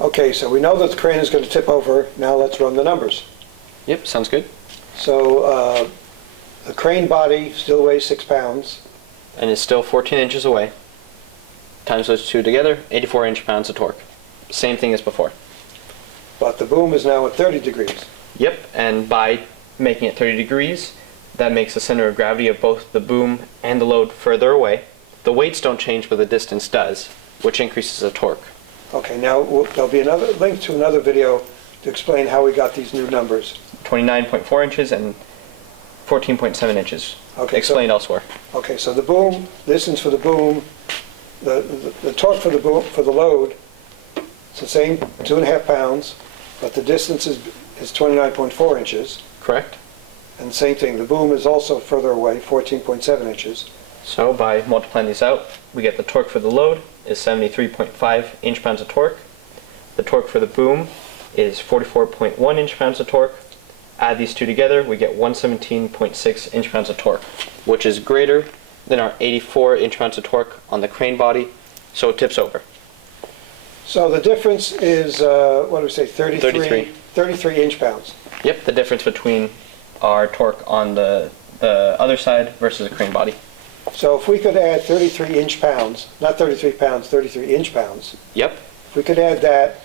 Okay, so we know that the crane is going to tip over. Now let's run the numbers. Yep, sounds good. So the crane body still weighs 6 pounds. And it's still 14 inches away. Times those two together, 84 inch-pounds of torque. Same thing as before. But the boom is now at 30 degrees. Yep, and by making it 30 degrees, that makes the center of gravity of both the boom and the load further away. The weights don't change, but the distance does, which increases the torque. Okay, now there'll be another link to another video to explain how we got these new numbers. 29.4 inches and 14.7 inches. Okay, Explained elsewhere. Okay, so the boom, distance for the boom, the torque for the boom, for the load, it's the same, 2.5 pounds, but the distance is 29.4 inches. Correct. And same thing, the boom is also further away, 14.7 inches. So by multiplying these out, we get the torque for the load is 73.5 inch-pounds of torque. The torque for the boom is 44.1 inch-pounds of torque. Add these two together, we get 117.6 inch-pounds of torque, which is greater than our 84 inch-pounds of torque on the crane body, so it tips over. So the difference is, what do we say, 33 inch-pounds. Yep, the difference between our torque on the other side versus the crane body. So if we could add 33 inch-pounds, not 33 pounds, 33 inch-pounds. Yep. If we could add that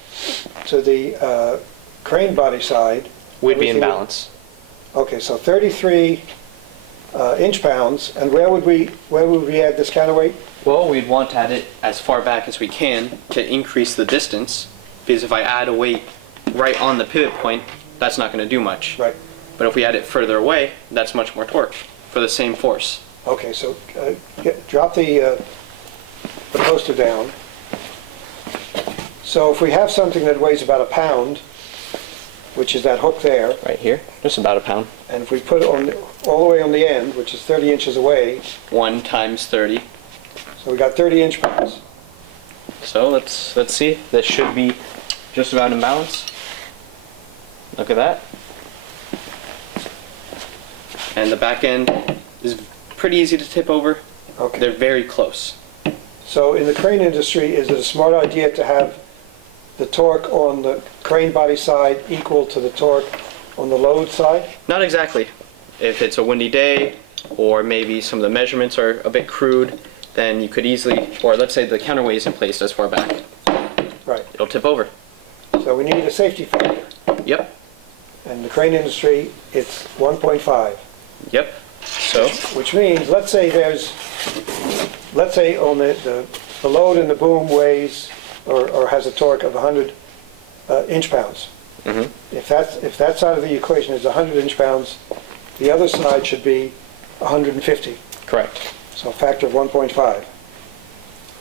to the crane body side. We'd be in balance. Okay, so 33 inch-pounds, and where would we add this counterweight? Well, we'd want to add it as far back as we can to increase the distance, because if I add a weight right on the pivot point, that's not going to do much. Right. But if we add it further away, that's much more torque for the same force. Okay, so drop the poster down. So if we have something that weighs about 1 pound, which is that hook there, Right here, just about 1 pound. and if we put it on all the way on the end, which is 30 inches away, 1 times 30. so we got 30 inch-pounds. So let's see. This should be just about in balance. Look at that. And the back end is pretty easy to tip over. Okay. They're very close. So in the crane industry, is it a smart idea to have the torque on the crane body side equal to the torque on the load side? Not exactly. If it's a windy day, or maybe some of the measurements are a bit crude, then you could easily, or let's say the counterweight isn't placed as far back. Right. It'll tip over. So we need a safety factor. Yep. In the crane industry, it's 1.5. Yep. So, Which means, let's say on the load in the boom weighs or has a torque of 100 inch-pounds. If that side of the equation is 100 inch-pounds, the other side should be 150. correct. So a factor of 1.5.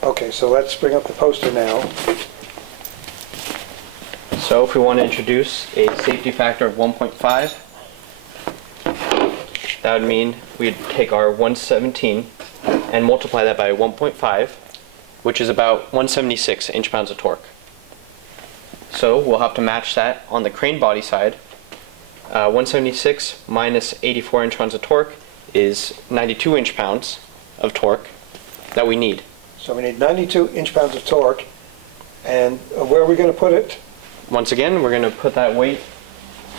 Okay, so let's bring up the poster now. So if we want to introduce a safety factor of 1.5, that would mean we'd take our 117 and multiply that by 1.5, which is about 176 inch-pounds of torque. So we'll have to match that on the crane body side. 176 minus 84 inch-pounds of torque is 92 inch-pounds of torque that we need. So we need 92 inch-pounds of torque, and where are we going to put it? Once again, we're going to put that weight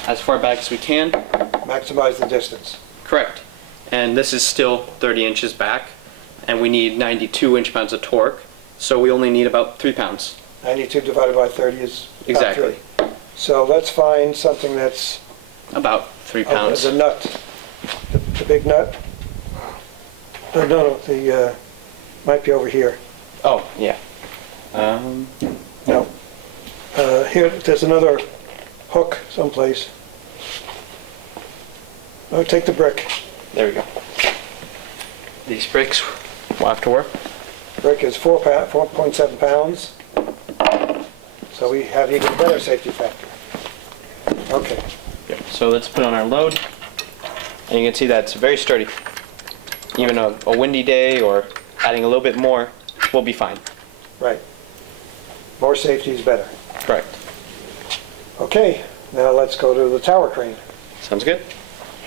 as far back as we can. Maximize the distance. Correct. And this is still 30 inches back, and we need 92 inch-pounds of torque, so we only need about 3 pounds. 92 divided by 30 is about Exactly. 3. So let's find something that's About 3 pounds. the nut, the big nut. No, the might be over here. Oh, yeah. No. Here, there's another hook someplace. Oh, take the brick. There we go. These bricks will have to work. Brick is 4.7 pounds. So we have even better safety factor. Okay. Yep. So let's put on our load, and you can see that it's very sturdy. Even a windy day or adding a little bit more, we'll be fine. Right. More safety is better. Correct. Okay, now let's go to the tower crane. Sounds good.